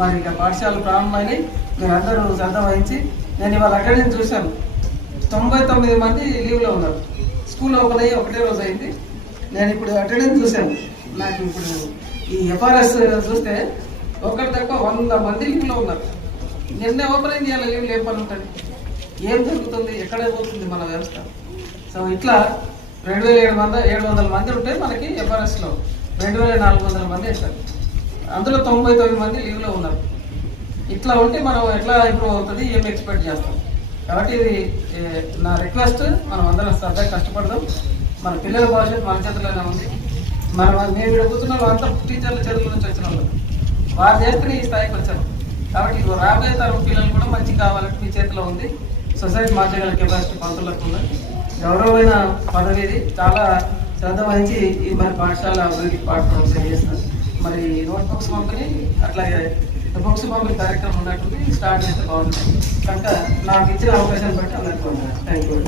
మరి ఇక పాఠశాల ప్రారంభమైనవి. మీరు అందరూ శ్రద్ధ వహించి నేను ఇవాళ అటెండెన్స్ చూశాను. 99 మంది లీవ్లో ఉన్నారు. స్కూల్ ఓపెన్ అయ్యి ఒకటే రోజు అయింది. నేను ఇప్పుడు అటెండెన్స్ చూశాను. నాకు ఇప్పుడు ఈ ఎఫ్ఆర్ఎస్ చూస్తే ఒకటి తక్కువ 100 మంది లీవ్లో ఉన్నారు. నిన్నే ఓపెన్ అయింది, ఇలా లీవ్లు ఏం పని ఉంటుంది, ఏం జరుగుతుంది, ఎక్కడే పోతుంది మన వ్యవస్థ. సో ఇట్లా 2700 మంది ఉంటే మనకి ఎఫ్ఆర్ఎస్లో 2400 మంది వేస్తారు. అందులో 99 మంది లీవ్లో ఉన్నారు. ఇట్లా ఉంటే మనం ఎట్లా ఇంప్రూవ్ అవుతుంది, ఏం ఎక్స్పెక్ట్ చేస్తాం. కాబట్టి ఇది నా రిక్వెస్ట్, మనం అందరం శ్రద్ధగా కష్టపడదాం. మన పిల్లల భవిష్యత్తు మన చేతుల్లోనే ఉంది. మేము ఇక్కడ కూర్చున్న అంతా టీచర్ల చేతుల నుంచి వచ్చిన వాళ్ళు, వారు చేస్తేనే ఈ స్థాయికి వచ్చారు. కాబట్టి రాబోయే తరం పిల్లలు కూడా మంచి కావాలంటే మీ చేతిలో ఉంది. సొసైటీ మార్చగల కెపాసిటీ పంతులకు ఉంది. గౌరవమైన పదవి ఇది. చాలా శ్రద్ధ వహించి ఈ మరి పాఠశాల అభివృద్ధి పాఠశాల చేస్తాం. మరి నోట్బుక్స్ పంపిణీ అట్లాగే బుక్స్ పంపిణీ కార్యక్రమం ఉన్నట్టుంది. స్టార్ట్ చేస్తే బాగుంటుంది. కనుక నాకు ఇచ్చిన అవకాశాన్ని బట్టి అందరికీ థ్యాంక్ యూ.